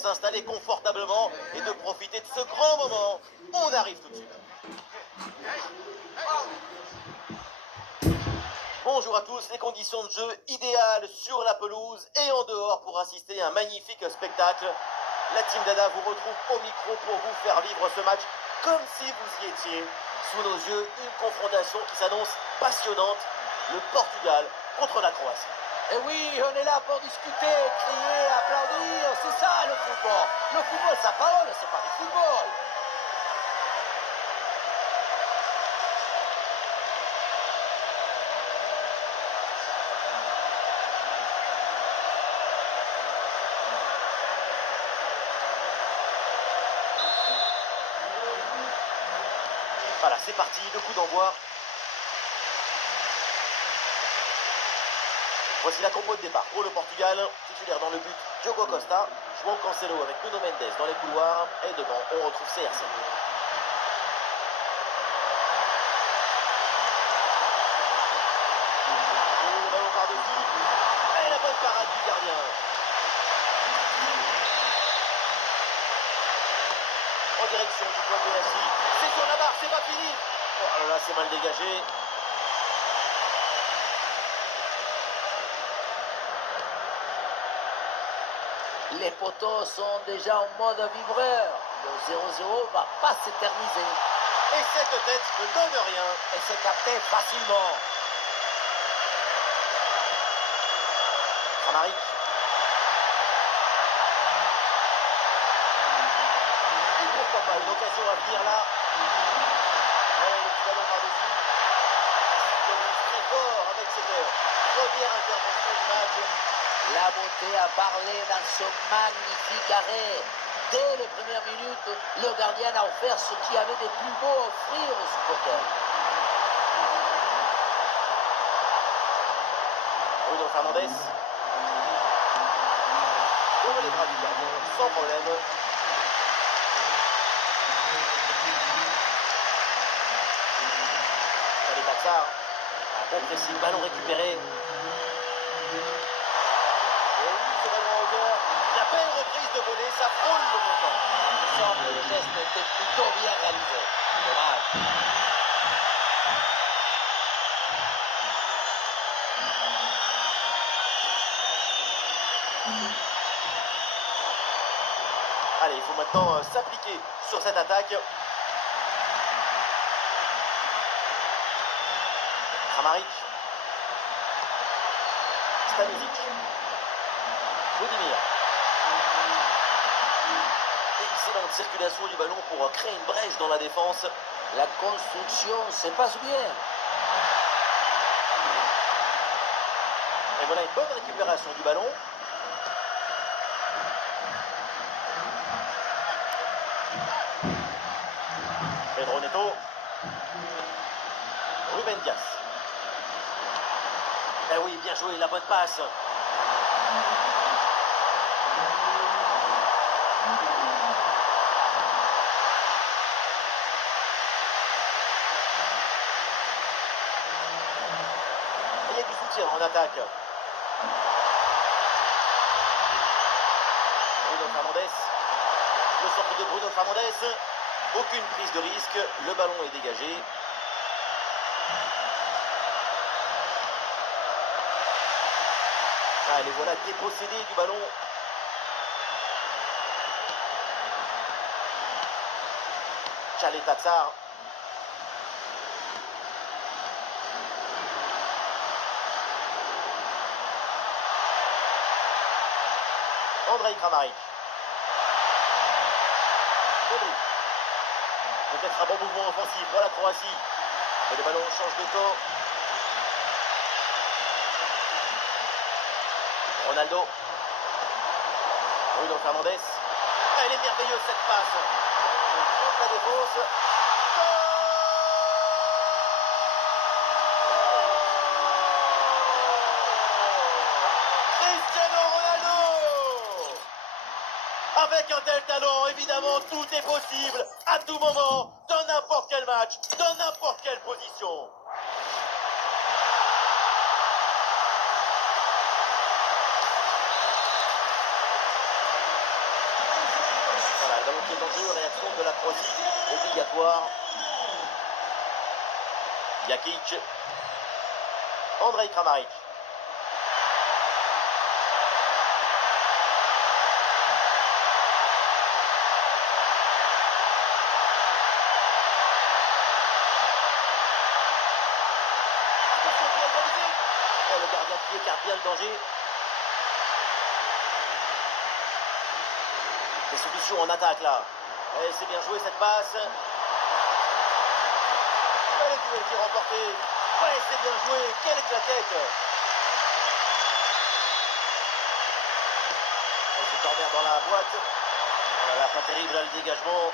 s'installer confortablement et de profiter de ce grand moment. On arrive tout de suite. Bonjour à tous, les conditions de jeu idéales sur la pelouse et en dehors pour assister à un magnifique spectacle. La team Dada vous retrouve au micro pour vous faire vivre ce match comme si vous y étiez. Sous nos yeux, une confrontation qui s'annonce passionnante, le Portugal contre la Croatie. Et oui, on est là pour discuter, crier, applaudir, c'est ça le football. Le football, ça parole, c'est pas du football. Voilà, c'est parti, le coup d'envoi. Voici la compo de départ pour le Portugal. Titulaire dans le but, Diogo Costa. João Cancelo avec Nuno Mendes dans les couloirs. Et devant, on retrouve CR7. Le ballon par-dessus. Et la bonne parade du gardien. En direction du point de Nassi. C'est sur la barre, c'est pas fini. Oh là là, c'est mal dégagé. Les poteaux sont déjà en mode vibreur. Le 0-0 va pas s'éterniser. Et cette tête ne donne rien. Et c'est capté facilement. Kramaric. Et pourquoi pas une occasion à venir là. Ouais, le petit ballon par-dessus. Il commence très fort avec cette première intervention du match. La beauté a parlé dans ce magnifique arrêt. Dès les premières minutes, le gardien a offert ce qu'il y avait de plus beau à offrir aux supporters. Bruno Fernandes. Ouvre les bras du gardien, sans problème. Allez, Tatsar. Un bon pressing, ballon récupéré. La belle reprise de volée, ça frôle le montant. Il semble que le geste était plutôt bien réalisé. Dommage. Allez, il faut maintenant s'appliquer sur cette attaque. Kramaric. Stanisic. Budimir. Excellente circulation du ballon pour créer une brèche dans la défense. La construction se passe bien. Et voilà une bonne récupération du ballon. Pedro Neto. Ruben Dias. Eh oui, bien joué, la bonne passe. Il y a du soutien en attaque. Bruno Fernandes. Le centre de Bruno Fernandes. Aucune prise de risque. Le ballon est dégagé. Allez, voilà, dépossédé du ballon. Chalet Tatsar. Andrei Kramaric. Peut-être un bon mouvement offensif pour la Croatie. Et le ballon change de camp. Ronaldo. Bruno Fernandes. Elle est merveilleuse cette passe. Contre la défense. Cristiano Ronaldo. Avec un tel talent, évidemment, tout est possible, à tout moment, dans n'importe quel match, dans n'importe quelle position. qui est en jeu, réaction de la Croatie obligatoire. Jakic, Andrej Kramaric. Attention pour égaliser. Et le gardien qui écarte bien le danger. Des solutions en attaque là. Et c'est bien joué cette passe. Le duel qui est remporté. Ouais, c'est bien joué. Quelle éclatette. Et ce corner dans la boîte. Voilà, pas terrible là le dégagement.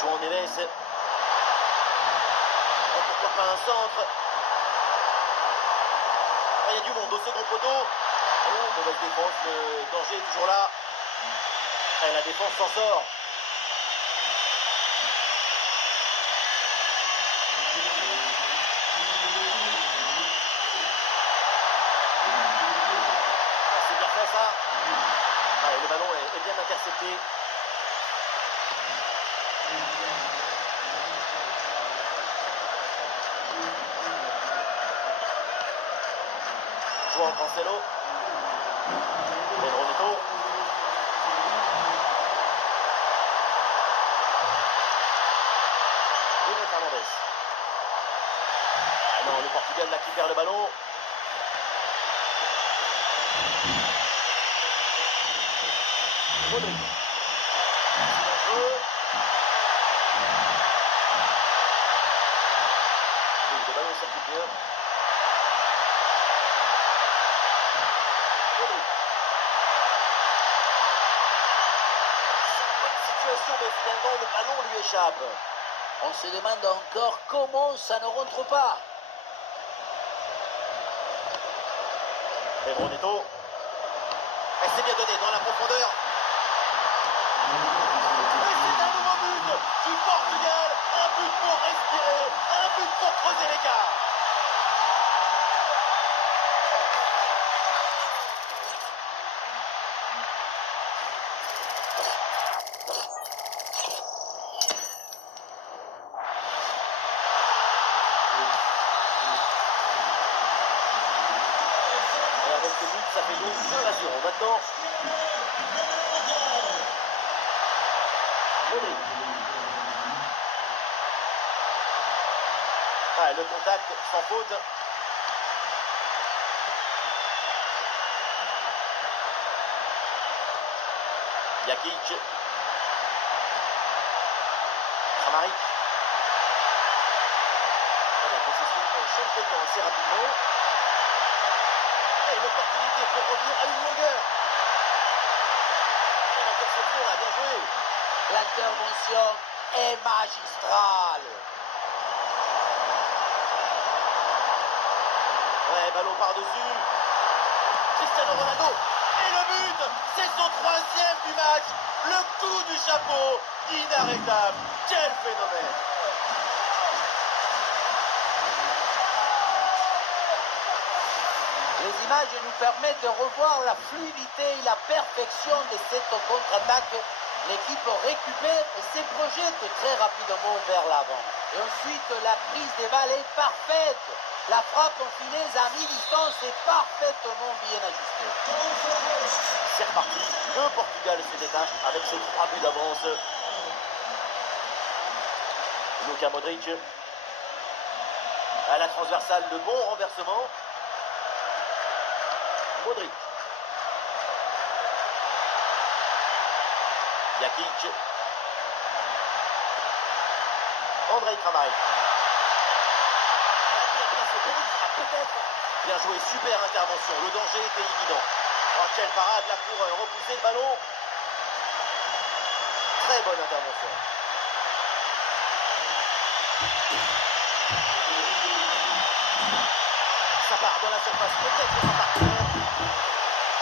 João Neves. Et pourquoi pas un centre. Il y a du monde au second poteau. Oh, mauvaise défense, le danger est toujours là. Et la défense s'en sort. Ah, c'est bien fait ça. Ah, et le ballon est bien intercepté. João Cancelo. Pedro Neto. Bruno Fernandes. Ah non, le Portugal là qui perd le ballon. Modric. Oui, le ballon circule bien. Modric. C'est une bonne situation, mais finalement le ballon lui échappe. On se demande encore comment ça ne rentre pas. Pedro Neto. Et c'est bien donné dans la profondeur. Et c'est un nouveau but du Portugal. Un but pour respirer, un but pour creuser l'écart. Et avec ce but, ça fait donc 2-0 maintenant. Modric. Ah, le contact sans faute. Jakic. Kramaric. Et la possession change de temps assez rapidement. Et une opportunité pour revenir à une longueur. Et l'interception a bien joué. L'intervention est magistrale. Ouais, ballon par-dessus. Cristiano Ronaldo. Et le but, c'est son 3e du match. Le coup du chapeau, inarrêtable. Quel phénomène. Les images nous permettent de revoir la fluidité et la perfection de cette contre-attaque. L'équipe récupère et se projette très rapidement vers l'avant. Et ensuite, la prise des balles est parfaite. La frappe en finesse à mi-distance est parfaitement bien ajustée. C'est reparti. Le Portugal se détache avec ses 3 buts d'avance. Luka Modric. À la transversale, le bon renversement. Modric. Jakic. Andrej Kramaric. Bien placé pour une frappe, peut-être. Bien joué, super intervention. Le danger était imminent. Oh, quelle parade là pour repousser le ballon. Très bonne intervention. Ça part dans la surface, peut-être un partenaire.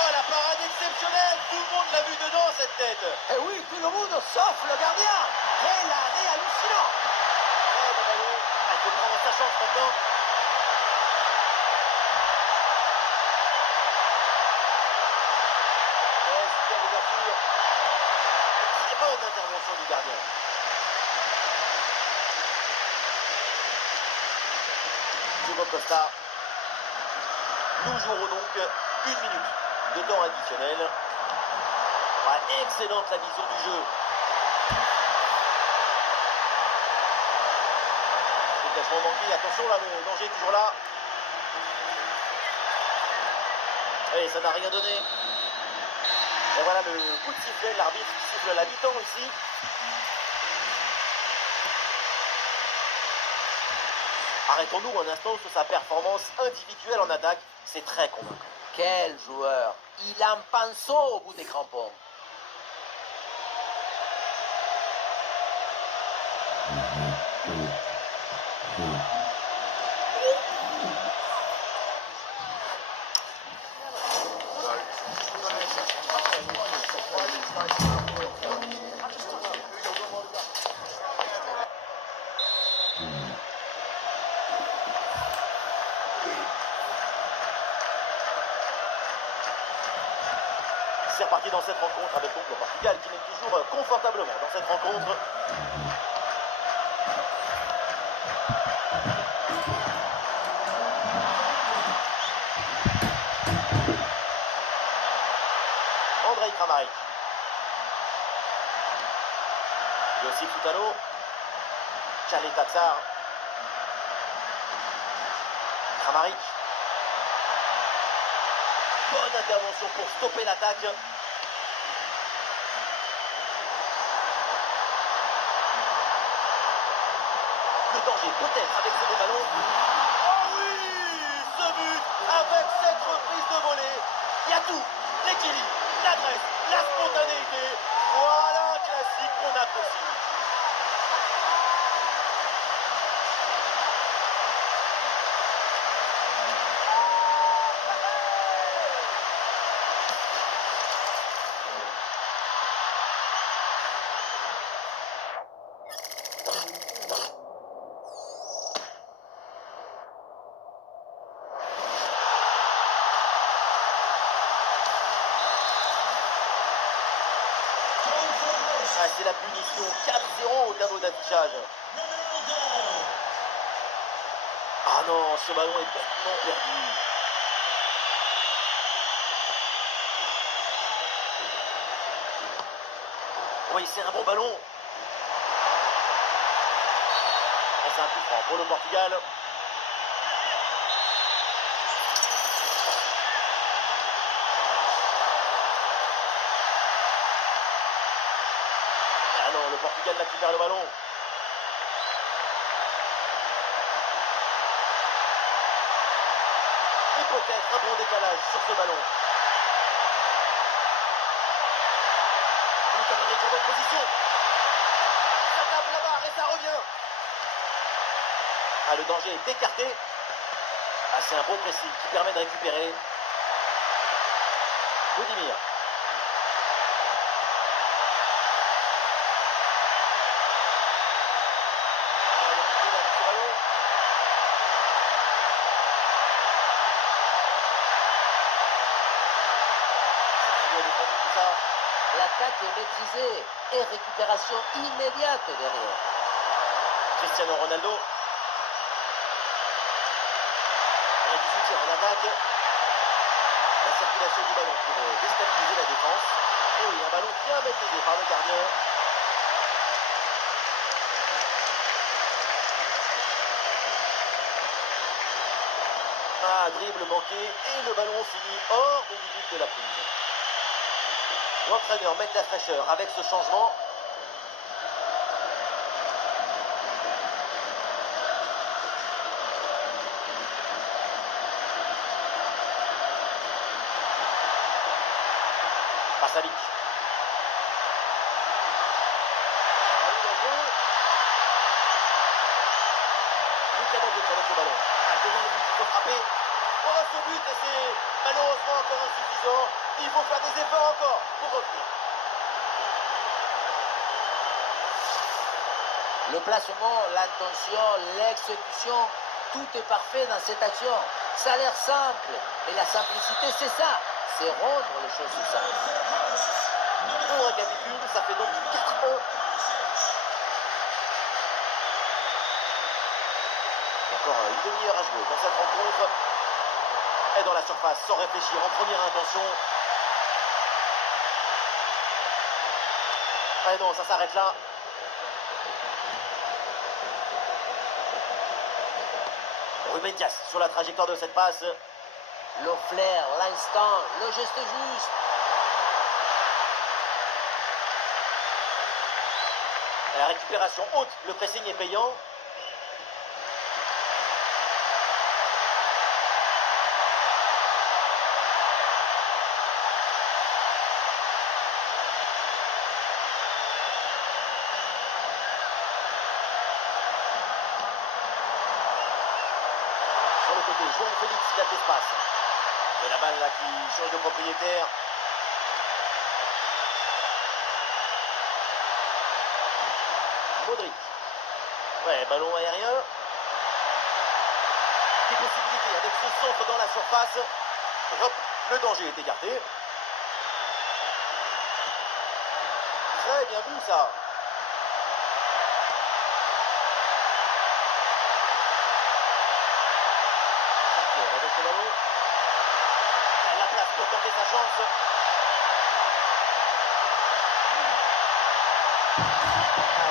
Oh, la parade exceptionnelle. Tout le monde l'a vu dedans, cette tête. Et oui, tout le monde sauf le gardien. Quel arrêt hallucinant. Ouais, le ballon. Ah, il faut prendre sa chance maintenant. Iniesta. Nous jouerons donc 1 minute de temps additionnel. Ouais, excellente la vision du jeu. Dégagement manqué, attention là, le danger est toujours là. Et ça n'a rien donné. Et voilà le coup de sifflet, l'arbitre qui siffle la mi-temps ici. Arrêtons-nous un instant sur sa performance individuelle en attaque. C'est très convaincant. Quel joueur! Il en pensait au bout des crampons. C'est reparti dans cette rencontre avec donc le Portugal qui mène toujours confortablement dans cette rencontre. Andrej Kramaric. Josip Soutalo. Khaled Tatsar. Kramaric. Bonne intervention pour stopper l'attaque. Le danger peut-être avec ce ballon. Oh oui, ce but avec cette reprise de volée. Il y a tout, l'équilibre, l'adresse, la spontanéité. Voilà un classique qu'on apprécie. Ah, c'est la punition 4-0 au tableau d'affichage. Ah non, ce ballon est complètement perdu. Oui, c'est un bon ballon. Et c'est un coup franc pour le Portugal. Ah non, le Portugal récupère le ballon. Et peut-être un bon décalage sur ce ballon. Luka Modric en bonne position. Ça tape la barre et ça revient. Ah, le danger est écarté. Ah, c'est un bon pressing qui permet de récupérer. Budimir. L'attaque est maîtrisée et récupération immédiate derrière. Cristiano Ronaldo. Et du soutien en attaque. La circulation du ballon pour déstabiliser la défense. Et oui, un ballon bien maîtrisé par le gardien. Ah, dribble manqué et le ballon finit hors des limites de la prise. L'entraîneur met de la fraîcheur avec ce changement. Pasalic. Luka Modric avec le ballon. Devant le but, il faut frapper. Oh, ce but, et c'est malheureusement encore insuffisant. Il faut faire des efforts encore pour revenir. Le placement, l'intention, l'exécution, tout est parfait dans cette action. Ça a l'air simple, mais la simplicité, c'est ça. C'est rendre les choses simples. On récapitule, ça fait donc 4-1. Encore une demi-heure à jouer dans cette rencontre. Et dans la surface, sans réfléchir, en première intention. Ah non, ça s'arrête là. Ruben Dias sur la trajectoire de cette passe. Le flair, l'instant, le geste juste. La récupération haute, le pressing est payant. Sur le côté, João Félix, il a de l'espace. Et la balle là qui change de propriétaire. Modric. Ouais, ballon aérien. Des possibilités avec ce centre dans la surface. Et hop, le danger est écarté. Très bien vu ça. Avec le ballon. La place pour tenter sa chance.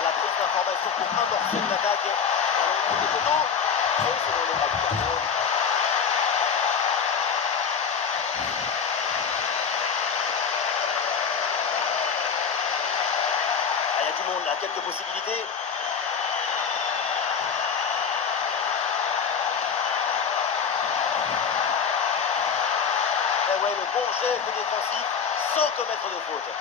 La prise d'information pour amorcer une attaque. Dans le poteaux. Et c'est dans le bras du gardien. Il y a du monde là, quelques possibilités. Et ouais, le bon geste défensif sans commettre de faute.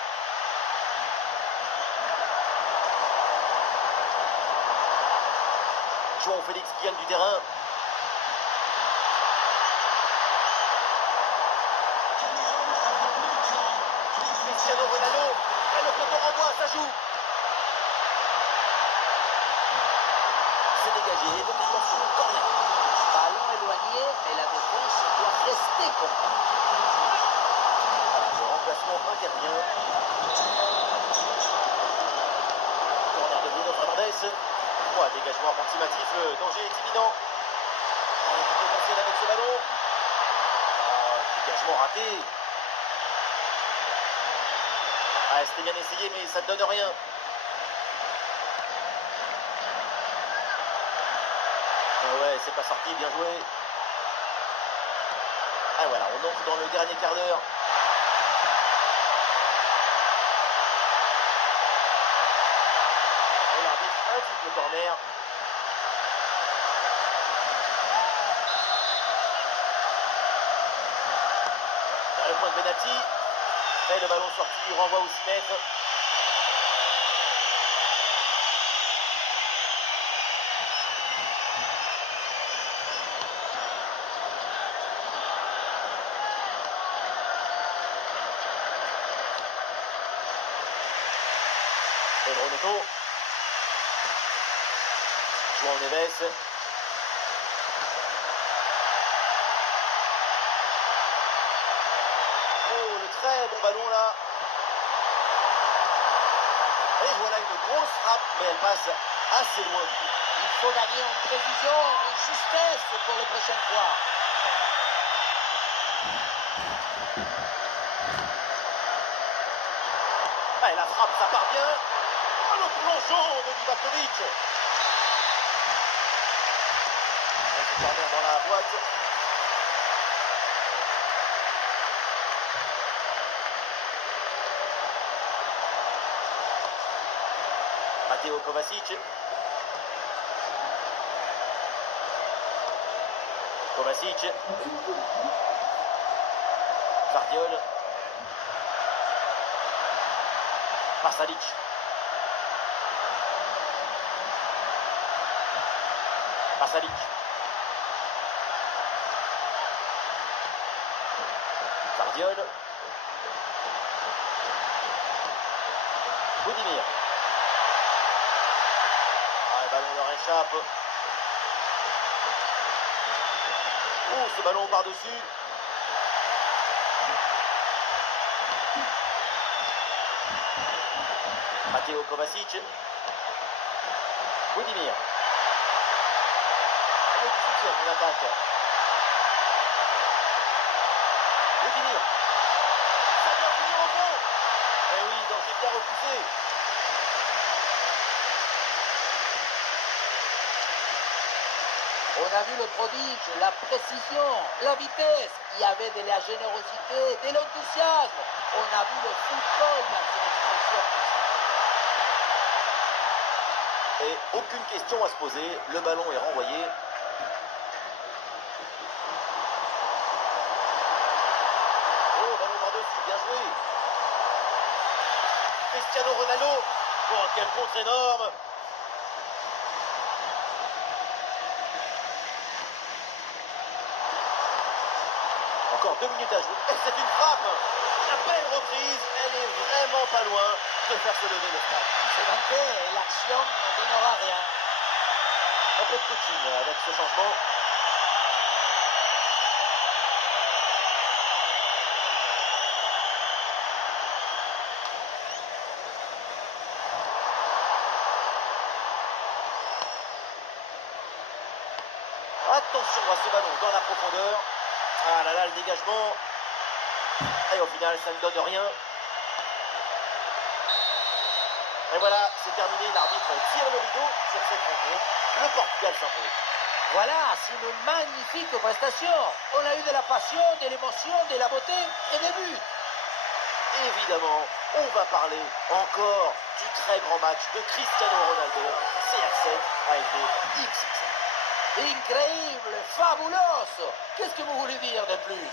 João Félix qui gagne du terrain. Cristiano Ronaldo. Et le poteau renvoie, ça joue. C'est dégagé. Et donc attention, corner. Ballon éloigné, mais la défense doit rester compacte. Voilà, le remplacement intervient. Corner de Bruno Fernandes. Dégagement approximatif, le danger est imminent. Potentiel avec ce ballon. Dégagement raté. C'était bien essayé, mais ça ne donne rien. Ouais, c'est pas sorti, bien joué. Ah voilà, on entre dans le dernier quart d'heure. Et l'arbitre indique le corner. Vers le point de penalty. Et le ballon sorti, renvoie au 6 mètres. Pedro Neto. João Neves. Oh, le très bon ballon là. Et voilà une grosse frappe, mais elle passe assez loin. Il faut gagner en précision, en justesse pour les prochaines fois. Et la frappe, ça part bien. Oh, le plongeon de Livakovic. Un corner dans la boîte. Matteo Kovacic. Kovacic. Gvardiol. Pasalic. Pasalic. Gvardiol. Budimir. Le ballon leur échappe. Oh, ce ballon par-dessus. Matteo Kovacic. Budimir. Le 18e, en attaque. De finir. Ça doit finir au fond. Eh oui, danger bien repoussé. On a vu le prodige, la précision, la vitesse. Il y avait de la générosité, de l'enthousiasme. On a vu le football dans son expression. Et aucune question à se poser. Le ballon est renvoyé. Oh, ballon par-dessus, bien joué. Cristiano Ronaldo. Oh, quel contre énorme. Encore 2 minutes à jouer. Et c'est une frappe. La belle reprise. Elle est vraiment pas loin de faire se lever le stade. C'est manqué et l'action ne donnera rien. Un peu de coaching avec ce changement. Attention à ce ballon dans la profondeur. Ah là là, le dégagement. Et au final, ça ne donne rien. Et voilà, c'est terminé. L'arbitre tire le rideau sur cette rencontre. Le Portugal s'impose. Voilà, c'est une magnifique prestation. On a eu de la passion, de l'émotion, de la beauté et des buts. Évidemment, on va parler encore du très grand match de Cristiano Ronaldo. CR7 a été XXL. Incroyable, fabuloso. Qu'est-ce que vous voulez dire de plus?